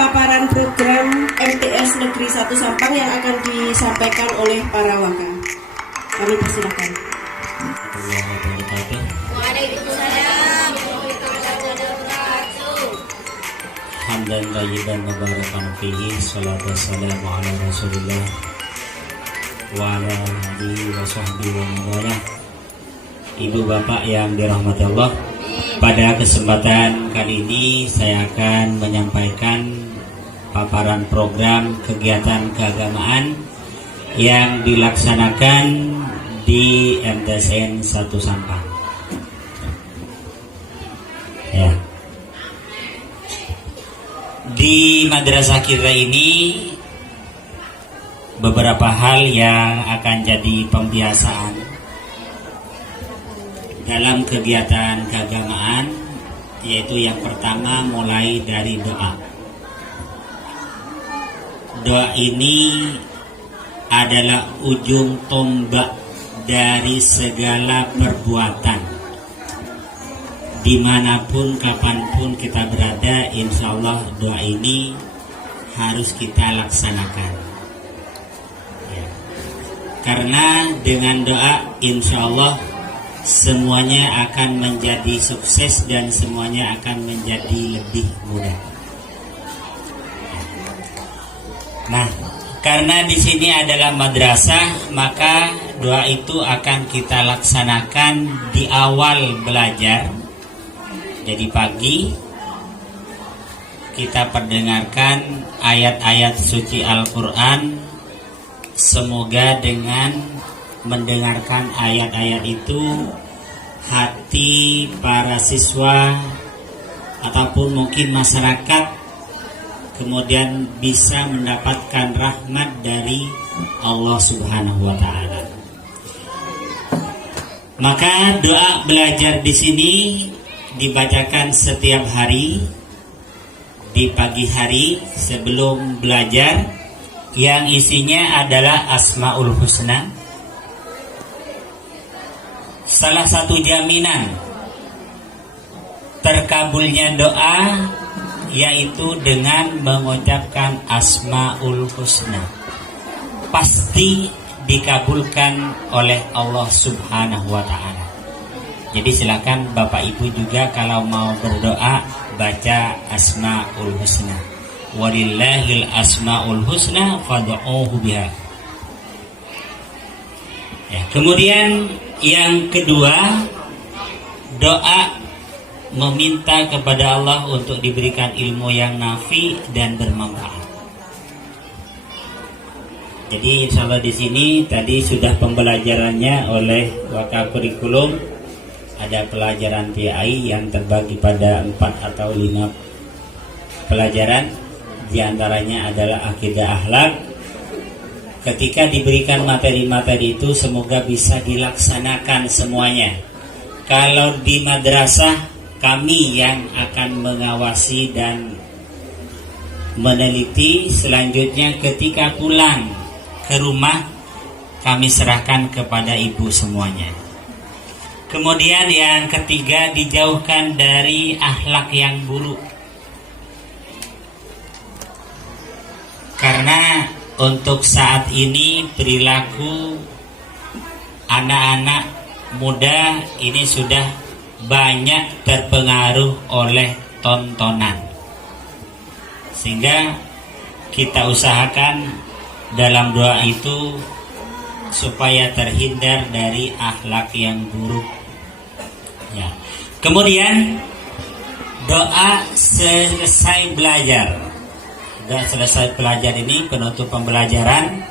paparan program MTS Negeri 1 Sampang yang akan disampaikan oleh para waka. Kami persilakan. Waalaikumsalam. Hamdan tayyiban mubarakan fihi, salatu wassalamu ala Rasulillah wa ala alihi wa sahbihi wa mawalah. Ibu bapak yang dirahmati Allah, pada kesempatan kali ini saya akan menyampaikan paparan program kegiatan keagamaan yang dilaksanakan di MTSN 1 Sampang. Ya. Di madrasah kita ini beberapa hal yang akan jadi pembiasaan dalam kegiatan keagamaan, yaitu yang pertama mulai dari doa. Doa ini adalah ujung tombak dari segala perbuatan. Dimanapun, kapanpun kita berada, insya Allah doa ini harus kita laksanakan. Ya. Karena dengan doa, insya Allah semuanya akan menjadi sukses dan semuanya akan menjadi lebih mudah. Nah, karena di sini adalah madrasah, maka doa itu akan kita laksanakan di awal belajar. Jadi pagi kita perdengarkan ayat-ayat suci Al-Quran. Semoga dengan mendengarkan ayat-ayat itu hati para siswa ataupun mungkin masyarakat kemudian bisa mendapatkan rahmat dari Allah Subhanahu wa taala. Maka doa belajar di sini dibacakan setiap hari di pagi hari sebelum belajar, yang isinya adalah Asmaul Husna. Salah satu jaminan terkabulnya doa yaitu dengan mengucapkan Asmaul Husna. Pasti dikabulkan oleh Allah Subhanahu wa taala. Jadi silakan Bapak Ibu juga kalau mau berdoa baca Asmaul Husna. Walillahil asmaul husna fad'uuhu biha. Ya, kemudian yang kedua, doa meminta kepada Allah untuk diberikan ilmu yang nafi dan bermanfaat. Jadi insya Allah di sini tadi sudah pembelajarannya oleh Wakaf Kurikulum. Ada pelajaran PI yang terbagi pada 4 atau 5 pelajaran. Di antaranya adalah akidah akhlak. Ketika diberikan materi-materi itu semoga bisa dilaksanakan semuanya. Kalau di madrasah kami yang akan mengawasi dan meneliti. Selanjutnya ketika pulang ke rumah kami serahkan kepada ibu semuanya. Kemudian yang ketiga, dijauhkan dari akhlak yang buruk. Karena untuk saat ini perilaku anak-anak muda ini sudah banyak terpengaruh oleh tontonan. Sehingga kita usahakan dalam doa itu supaya terhindar dari akhlak yang buruk. Ya. Kemudian doa selesai belajar. Doa selesai belajar ini penutup pembelajaran,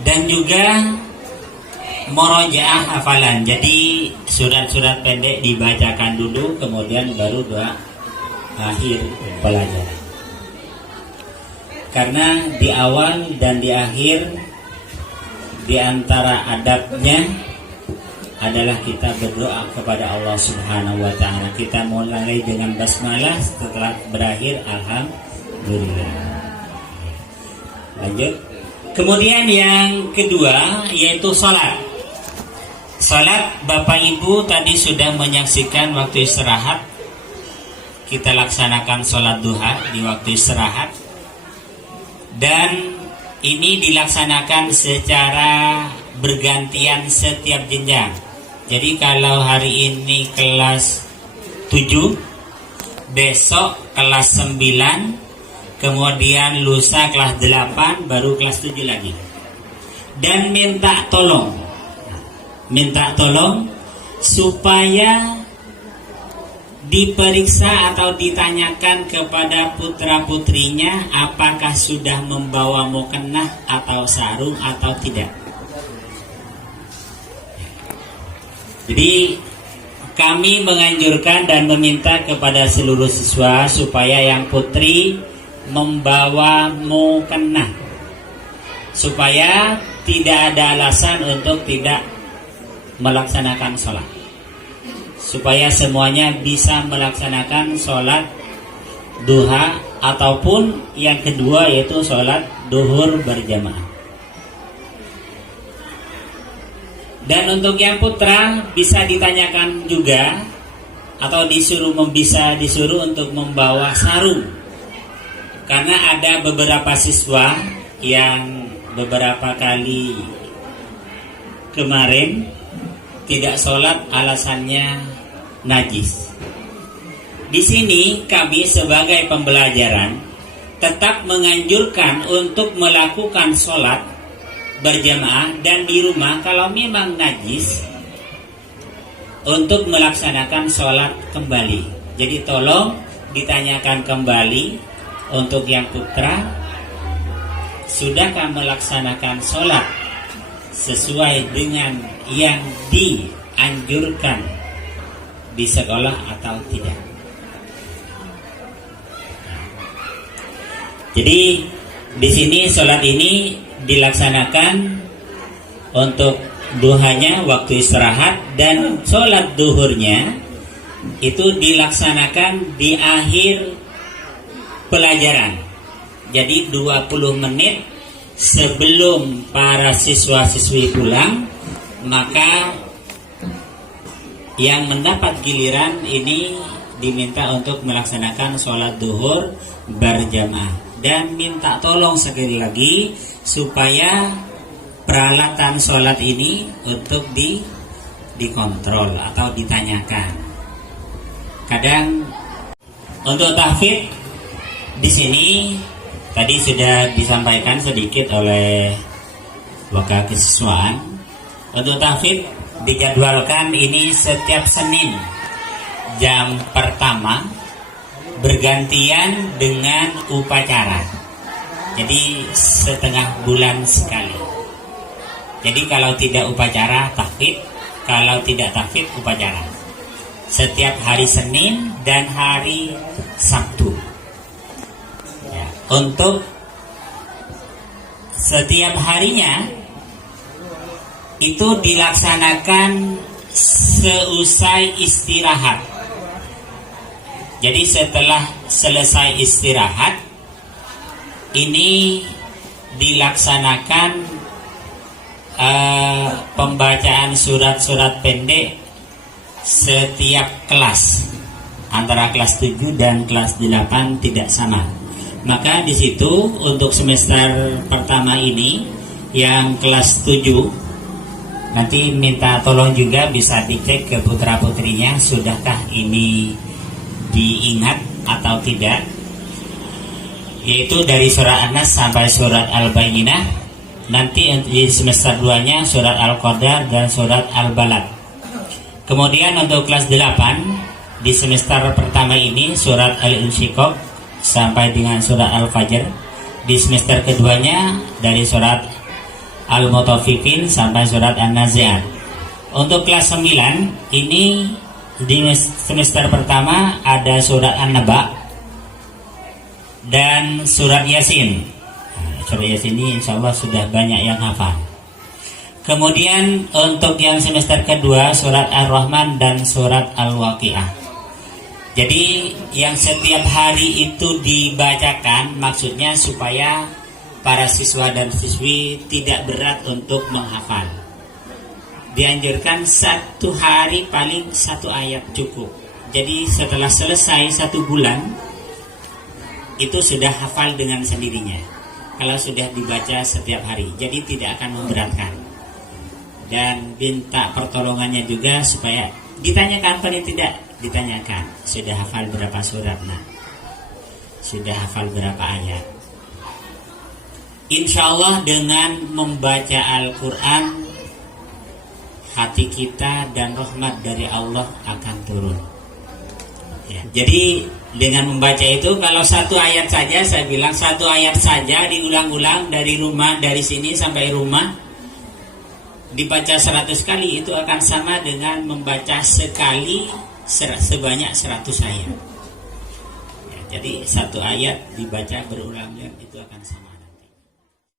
dan juga murojaah hafalan. Jadi surat-surat pendek dibacakan dulu, kemudian baru doa akhir pelajaran. Karena di awal dan di akhir, di antara adabnya adalah kita berdoa kepada Allah Subhanahu wa taala. Kita mulai dengan basmalah, setelah berakhir alhamdulillah. Lanjut. Kemudian yang kedua yaitu salat. Salat Bapak Ibu tadi sudah menyaksikan waktu istirahat. kita laksanakan sholat duha di waktu istirahat, dan ini dilaksanakan secara bergantian setiap jenjang. Jadi kalau hari ini kelas 7, besok kelas 9, kemudian lusa kelas 8, baru kelas 7 lagi. Dan minta tolong supaya diperiksa atau ditanyakan kepada putra-putrinya apakah sudah membawa mukennah atau sarung atau tidak. Jadi kami menganjurkan dan meminta kepada seluruh siswa supaya yang putri membawa mukennah, supaya tidak ada alasan untuk tidak melaksanakan sholat, supaya semuanya bisa melaksanakan sholat duha ataupun yang kedua yaitu sholat duhur berjamaah. Dan untuk yang putra bisa ditanyakan juga atau bisa disuruh untuk membawa sarung, karena ada beberapa siswa yang beberapa kali kemarin tidak sholat alasannya najis. Di sini kami sebagai pembelajaran tetap menganjurkan untuk melakukan sholat berjamaah dan di rumah kalau memang najis untuk melaksanakan sholat kembali. Jadi tolong ditanyakan kembali untuk yang putra, sudahkah melaksanakan sholat sesuai dengan yang dianjurkan di sekolah atau tidak. Jadi di sini sholat ini dilaksanakan untuk duhanya waktu istirahat, dan sholat duhurnya itu dilaksanakan di akhir pelajaran. Jadi 20 menit sebelum para siswa-siswi pulang, maka yang mendapat giliran ini diminta untuk melaksanakan sholat duhur berjamaah. Dan minta tolong sekali lagi supaya peralatan sholat ini untuk dikontrol atau ditanyakan. Kadang untuk tahfidz di sini tadi sudah disampaikan sedikit oleh wakil kesiswaan. Untuk tahfidz dijadwalkan ini setiap Senin jam pertama bergantian dengan upacara. Jadi setengah bulan sekali. Jadi kalau tidak upacara tahfidz, kalau tidak tahfidz upacara. Setiap hari Senin dan hari Sabtu. Ya, untuk setiap harinya itu dilaksanakan seusai istirahat. Jadi setelah selesai istirahat ini dilaksanakan pembacaan surat-surat pendek setiap kelas. Antara kelas 7 dan kelas 8 tidak sama. Maka di situ untuk semester pertama ini yang kelas 7 nanti minta tolong juga bisa dicek ke putra-putrinya sudahkah ini diingat atau tidak, yaitu dari surat An-Nas sampai surat Al-Bayyinah. Nanti di semester 2-nya surat Al-Qadar dan surat Al-Balad. Kemudian untuk kelas 8 di semester pertama ini surat Al-Insyiqaq sampai dengan surat Al-Fajr. Di semester keduanya dari surat Al-Mutaffifin sampai surat An-Nazi'at. Untuk kelas 9 ini di semester pertama ada surat An-Naba dan surat Yasin. Surat Yasin ini insya Allah sudah banyak yang hafal. Kemudian untuk yang semester kedua surat Ar-Rahman dan surat Al-Waqi'ah. Jadi yang setiap hari itu dibacakan maksudnya supaya para siswa dan siswi tidak berat untuk menghafal. Dianjurkan satu hari paling 1 ayat cukup. Jadi setelah selesai 1 bulan itu sudah hafal dengan sendirinya. Kalau sudah dibaca setiap hari, jadi tidak akan memberatkan. Dan minta pertolongannya juga supaya ditanyakan paling tidak ditanyakan sudah hafal berapa surat, nah sudah hafal berapa ayat. Insya Allah dengan membaca Al-Quran, hati kita dan rahmat dari Allah akan turun. Ya, jadi dengan membaca itu, kalau 1 ayat saja, saya bilang 1 ayat saja diulang-ulang dari rumah, dari sini sampai rumah, dibaca 100 kali, itu akan sama dengan membaca sekali sebanyak 100 ayat. Ya, jadi 1 ayat dibaca berulang-ulang itu akan sama.